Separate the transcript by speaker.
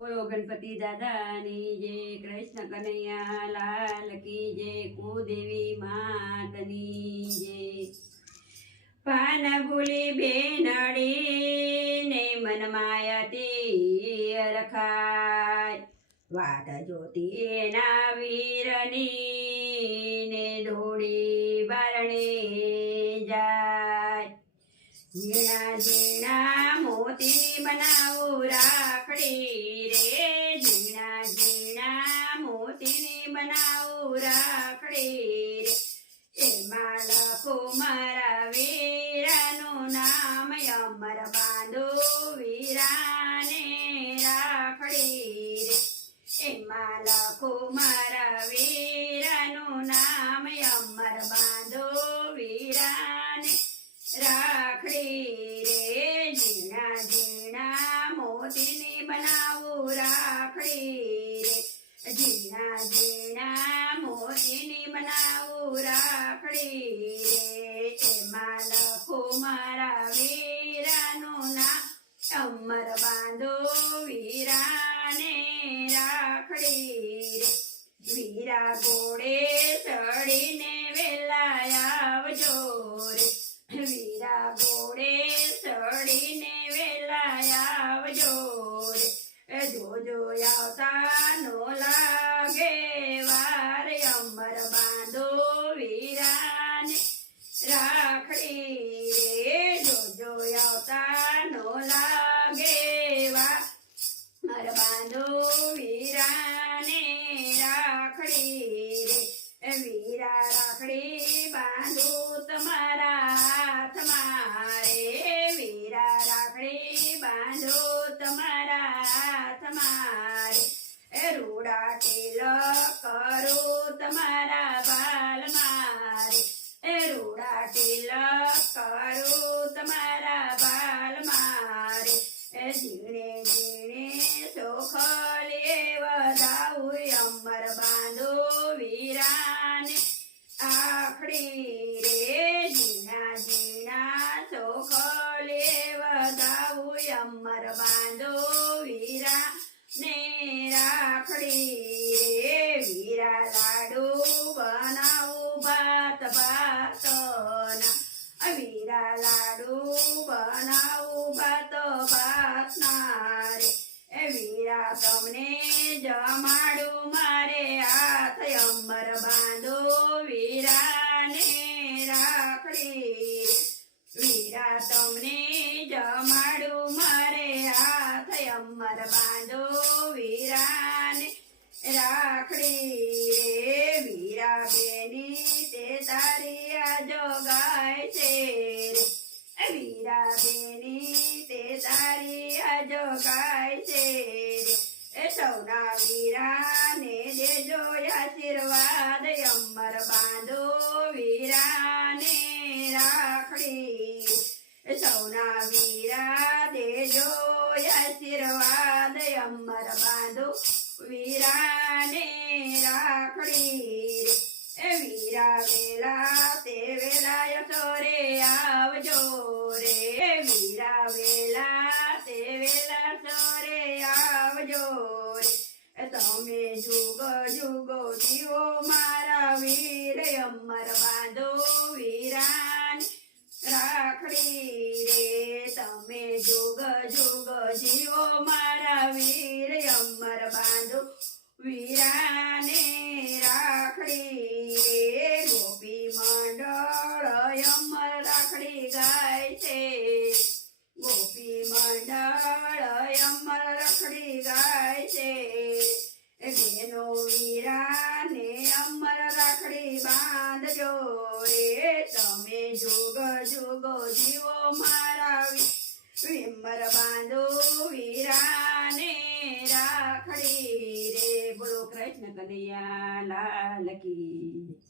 Speaker 1: બોલો ગણપતિ દાદાની જય, કૃષ્ણ કનૈયા, લાલ કી જય, કુદેવી માતની જય. પાન ભૂલી બેનડી ને મન માયાતી રખાય. વાત જોતી એના વીરની ને દોડી બારણે જાય. ઝીણા ઝીણા મોતી બનાવો રાખડી રે. ઝીણા ઝીણા મોતી બનાવો રાખડી વીરા ગોળે સડીને વેલા રે. વીરા ગોળે સડીને વેલા આવજો રે. જોજો આવતા નો લાગે વાર, અમર બાંધો વીરાને. રાખડી બાંધો તમારા હાથમાં રે વીરા રાખડી બાંધો તમારા રૂડા તિલક કરો તમારા વધાવું અમર બાંધો વીરા ને રાખડી રે વીરા લાડુ બનાવું ભાત ભાતના વીરા લાડુ બનાવું ભાત ભાતના રે એ વીરા તમને જમાડું મારે હાથ અમર બાંધો વીરાને રાખડી રાખડી તે તારી આજો ગાય છે વીરા બેની તે તારી આજો છે રે એ સૌના વીરાને આશીર્વાદ અમર બાંધો વીરાને રાખડી સૌના વીરા દેજો આશીર્વાદ અમર બાંધો. એ તે વેલા સોરે આવજો રે. વીરા વેલા તે વેલા સોરે આવજો રે. તમે જુગ જુગો જીવો મારા છે ગોપી મંડળ અમર રાખડી ગાય છે બેનો વીરાને અમર રાખડી બાંધજો રે. તમે જોગ જોગો જીવો મારા વિમર બાંધો વીરાને રાખડી રે. બોલો કૃષ્ણ કનૈયા લાલ કી.